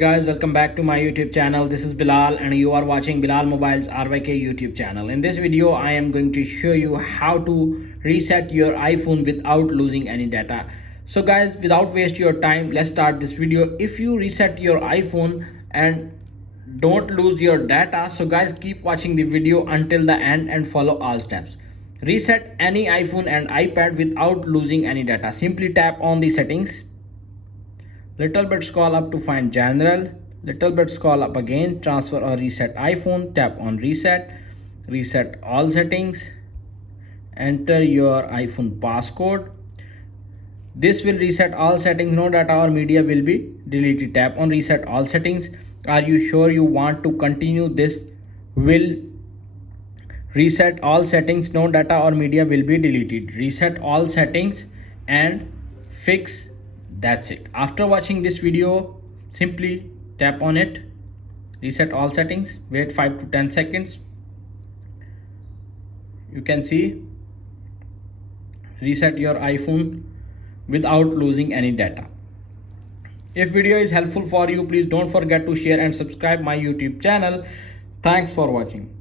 Guys, welcome back to my YouTube channel. This is Bilal and you are watching Bilal Mobile's RYK YouTube channel. In this video I am going to show you how to reset your iPhone without losing any data. So guys, without waste your time, let's start this video. If you reset your iPhone and don't lose your data, so guys, keep watching the video until the end and follow all steps. Reset any iPhone and iPad without losing any data. Simply tap on the settings, little bit scroll up to find general, little bit scroll up again, transfer or reset iPhone, tap on reset all settings, enter your iPhone passcode. This will reset all settings. No data or media will be deleted. Tap on reset all settings. Are you sure you want to continue? This will reset all settings. No data or media will be deleted. Reset all settings and fix. That's it. After watching this video, simply tap on it, reset all settings, wait 5 to 10 seconds. You can see reset your iPhone without losing any data. If video is helpful for you, please don't forget to share and subscribe my YouTube channel. Thanks for watching.